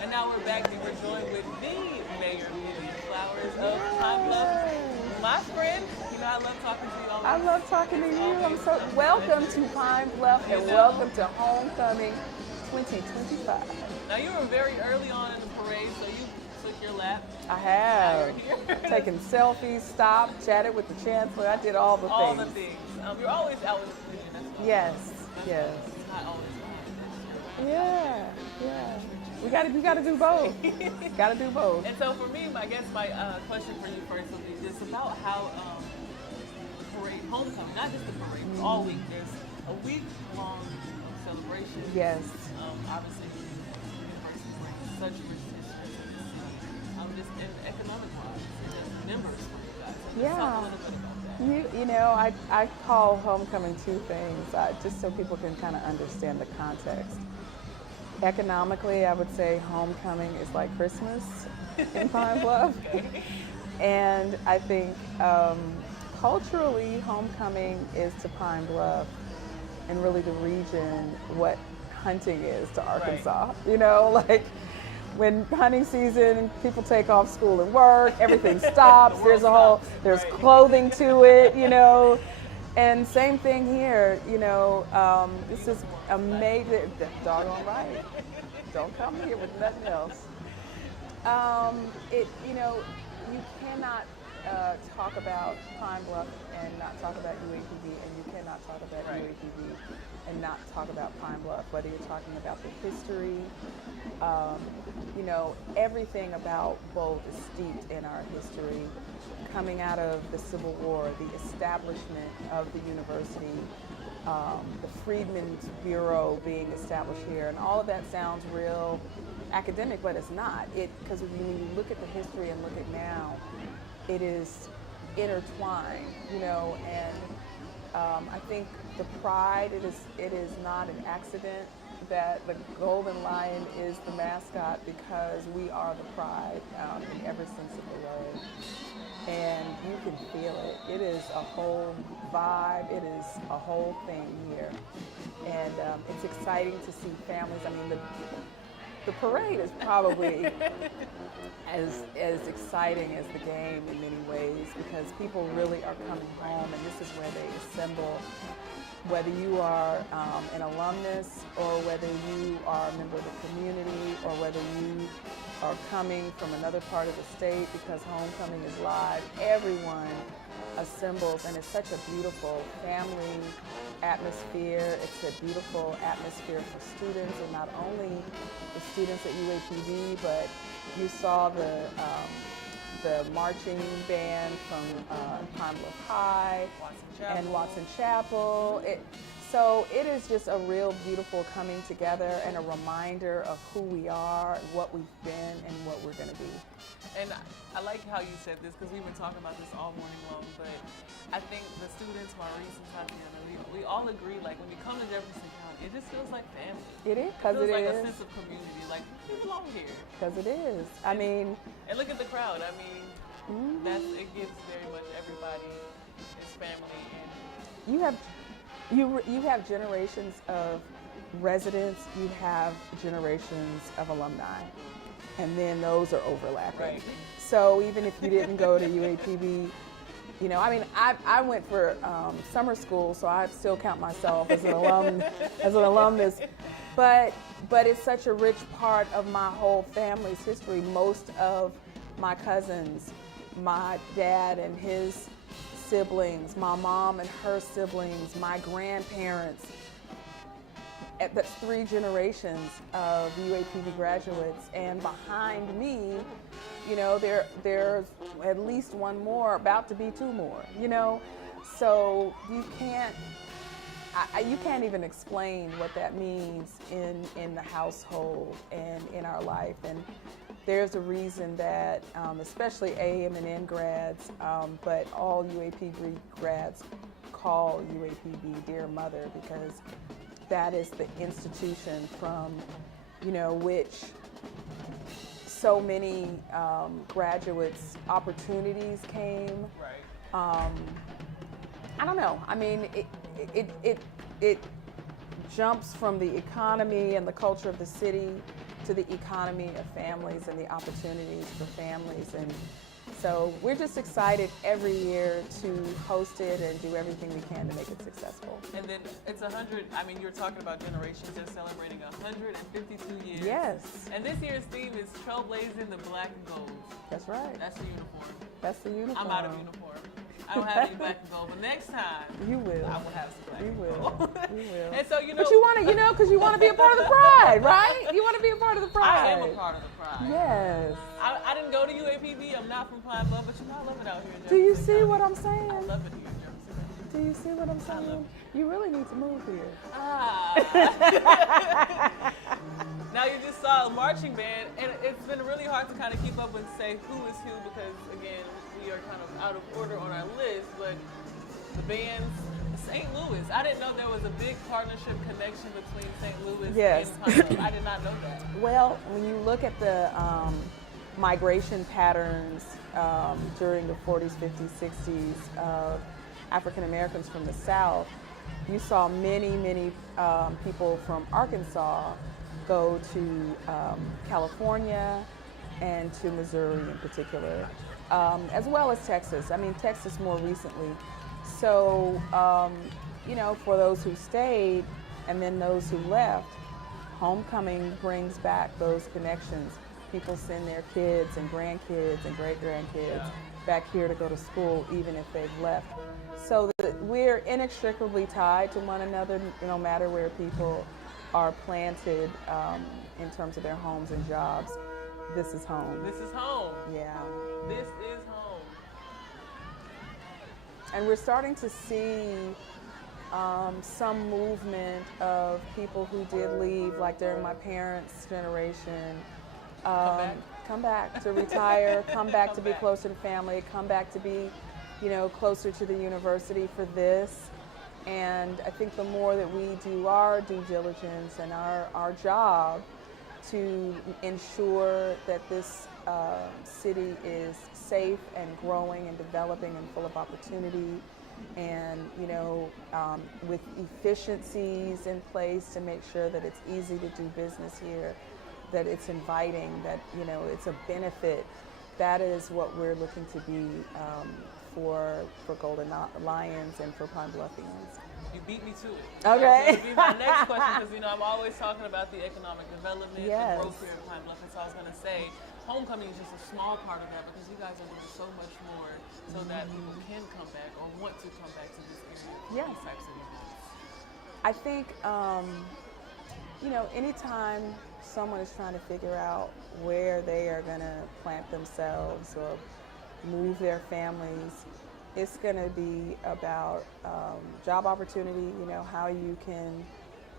And now we're back and we're joined with the Mayor Vivian Flowers of pine-bluff. My friend, you know I love talking to you always. I love talking to you. I'm so welcome to pine-bluff and welcome to Homecoming 2025. Now you were very early on in the parade, so you took your lap. I have taken selfies, stopped, chatted with the chancellor. I did all the things. All the things. You're always out with the vision. That's fine. Yes, yes. It's not always fine. Yeah, yeah. We got to do both. Got to do both. And so for me, I guess my question for you first would be just about how the parade, homecoming, not just the parade, but all week. There's a week-long celebration. Yes. Obviously, the university brings such rich history to the city. Just in economic-wise, and just members for you guys. So Yeah. talk a little bit about that. You know, I call homecoming two things, just so people can kind of understand the context. Economically, I would say homecoming is like Christmas in Pine Bluff. Okay. And I think culturally, homecoming is to Pine Bluff and really the region what hunting is to Arkansas. Right. You know, like when hunting season, people take off school and work, everything stops, there's clothing to it, you know. And same thing here, you know, this is amazing, doggone right. Don't come here with nothing else. You know, you cannot talk about Pine Bluff and not talk about UAPB, and you cannot talk about UAPB and not talk about Pine Bluff, whether you're talking about the history, you know, everything about Bold is steeped in our history. Coming out of the Civil War, the establishment of the university, the Freedmen's Bureau being established here, and all of that sounds real academic, but it's not. Because when you look at the history and look at now, it is intertwined, you know, and I think the pride, it is not an accident that the Golden Lion is the mascot, because we are the pride in every sense of the word. And you can feel it. It is a whole vibe. It is a whole thing here. And it's exciting to see families. I mean, the parade is probably as exciting as the game in many ways, because people really are coming home, and this is where they assemble. Whether you are an alumnus, or whether you are a member of the community, or whether you are coming from another part of the state, because homecoming is live, everyone assembles, and it's such a beautiful family atmosphere. It's a beautiful atmosphere for students, and not only the students at UAPB, but you saw the marching band from Pine Bluff High and Watson Chapel. So it is just a real beautiful coming together and a reminder of who we are, what we've been, and what we're going to be. And I like how you said this, because we've been talking about this all morning long, but I think the students, Maurice and Tatiana, we all agree, like when you come to Jefferson County, it just feels like family. It is, because it is. Like a sense of community, like we belong here. Because it is. I mean. And look at the crowd. I mean, it gives very much everybody is family. And you have generations of residents, you have generations of alumni, and then those are overlapping. Right. So even if you didn't go to UAPB, you know, I mean, I went for summer school, so I still count myself as an alumnus. But it's such a rich part of my whole family's history. Most of my cousins, my dad and his siblings, my mom and her siblings, my grandparents. That's 3 generations of UAPB graduates, and behind me, you know, there's at least one more, about to be 2 more, you know. So you can't even explain what that means in the household and in our life. And there's a reason that, especially AM and N grads, but all UAPB grads call UAPB Dear Mother, because that is the institution from, you know, which so many graduates' opportunities came. Right. I don't know. I mean, it jumps from the economy and the culture of the city to the economy of families and the opportunities for families. And so we're just excited every year to host it and do everything we can to make it successful. And then it's 100, I mean, you're talking about generations. They're celebrating 152 years. Yes. And this year's theme is Trailblazing the Black and Gold. That's right. That's the uniform. That's the uniform. I'm out of uniform. I don't have any black and gold, but next time you will. I will have some black and will. gold. You will. And so, you know. But you want to, because you want to be a part of the pride, right? You want to be a part of the pride. I am a part of the pride. Yes. I didn't go to UAPB. I'm not from Pine-Bluff, but I love it out here in Jefferson Do you see County. what I'm saying? I love it here in Jefferson County. Do you see what I'm saying? You really need to move here. Now you just saw a marching band, and it's been really hard to kind of keep up and say who is who because, again, we are kind of out of order on our list, but the band's St. Louis. I didn't know there was a big partnership connection between St. Louis Yes. and Pine-Bluff. I did not know that. Well, when you look at the migration patterns during the 40s, 50s, 60s of African Americans from the South, you saw many people from Arkansas go to California and to Missouri in particular, as well as Texas. I mean, Texas more recently. So, for those who stayed and then those who left, homecoming brings back those connections. People send their kids and grandkids and great-grandkids back here to go to school, even if they've left. So we're inextricably tied to one another, no matter where people are planted in terms of their homes and jobs. This is home. This is home. Yeah. This is home. And we're starting to see some movement of people who did leave, like during my parents' generation, come back to retire, come back to be closer to family, come back to be, closer to the university for this. And I think the more that we do our due diligence and our job to ensure that this city is safe and growing and developing and full of opportunity, and with efficiencies in place to make sure that it's easy to do business here, that it's inviting, that it's a benefit. That is what we're looking to be for Golden Lions and for Pine-Bluffians. You beat me to it. Okay. That was my next question because I'm always talking about the economic development, Yes. the growth here in Pine-Bluff. And so I was going to say, homecoming is just a small part of that because you guys are doing so much more so that people can come back or want to come back to this area. Yes. These types of events. I think, anytime someone is trying to figure out where they are going to plant themselves or move their families, it's going to be about job opportunity, how you can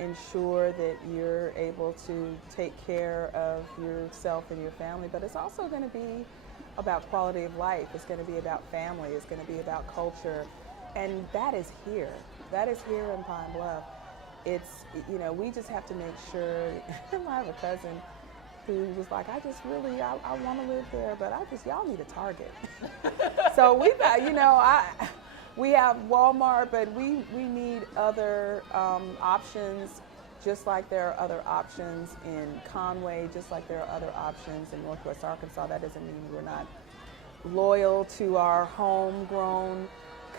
ensure that you're able to take care of yourself and your family, but it's also going to be about quality of life. It's going to be about family. It's going to be about culture. And that is here. That is here in Pine Bluff. It's, we just have to make sure. I have a cousin who was like, I want to live there, but y'all need a Target. So we've got, we have Walmart, but we need other options, just like there are other options in Conway, just like there are other options in Northwest Arkansas. That doesn't mean we're not loyal to our homegrown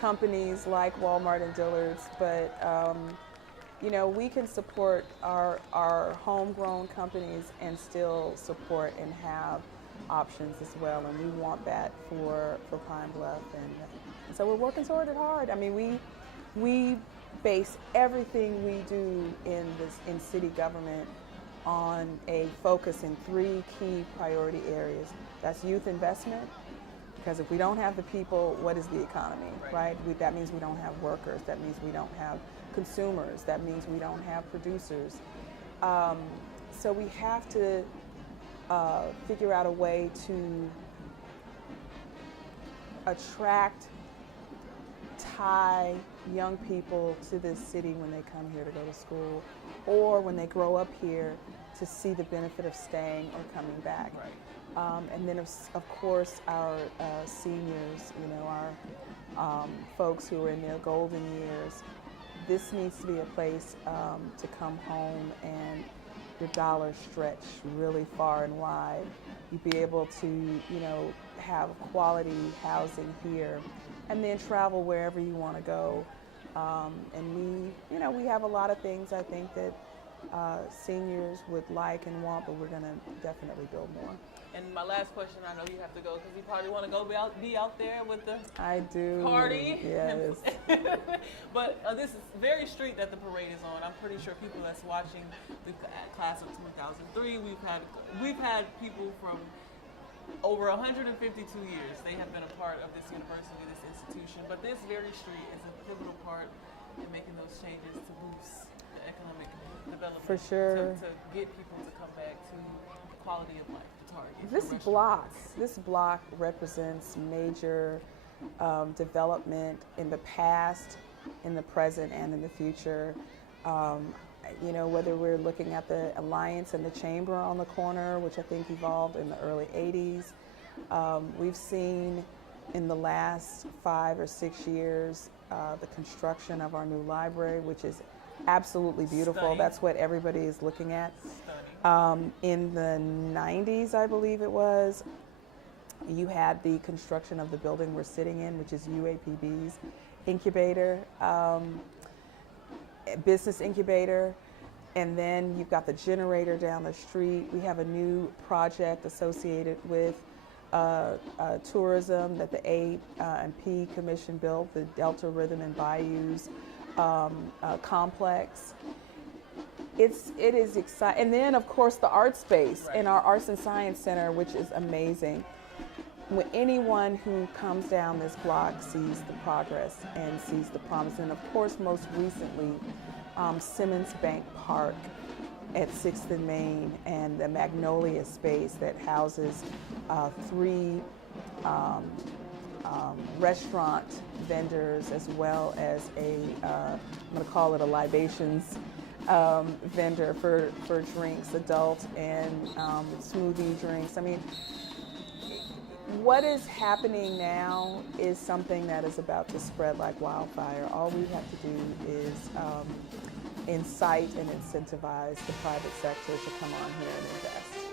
companies like Walmart and Dillard's, but we can support our homegrown companies and still support and have options as well, and we want that for Pine Bluff, and so we're working toward it hard. I mean, we base everything we do in city government on a focus in 3 key priority areas. That's youth investment, because if we don't have the people, what is the economy, right? That means we don't have workers. That means we don't have consumers. That means we don't have producers. So we have to figure out a way to tie young people to this city when they come here to go to school, or when they grow up here to see the benefit of staying or coming back. Right. And then of course our seniors, our folks who are in their golden years. This needs to be a place to come home and your dollar stretch really far and wide. You'd be able to, you know, have quality housing here and then travel wherever you want to go. And we, you know, we have a lot of things I think that seniors would like and want, but we're going to definitely build more. And my last question, I know you have to go because you probably want to go be out there with the I do. party. Yes. But this is very street that the parade is on. I'm pretty sure people that's watching the class of 2003, we've had people from over 152 years. They have been a part of this university, this institution. But this very street is a pivotal part in making those changes to boost the economic development. For sure. To get people to come back to quality of life. This block represents major development in the past, in the present, and in the future. You know, whether we're looking at the Alliance and the Chamber on the corner, which I think evolved in the early 80s. We've seen in the last 5 or 6 years the construction of our new library, which is absolutely beautiful. Stunning. That's what everybody is looking at. In the 90s, I believe it was, you had the construction of the building we're sitting in, which is UAPB's incubator, business incubator. And then you've got the generator down the street. We have a new project associated with tourism that the A&P Commission built, the Delta Rhythm and Bayous complex. It is exciting. And then, of course, the art space in our Arts and Science Center, which is amazing. When anyone who comes down this block sees the progress and sees the promise. And, of course, most recently, Simmons Bank Park at 6th and Main and the Magnolia space that houses 3 restaurant vendors as well as I'm going to call it a libations vendor for drinks, adult and smoothie drinks. I mean, what is happening now is something that is about to spread like wildfire. All we have to do is incite and incentivize the private sector to come on here and invest.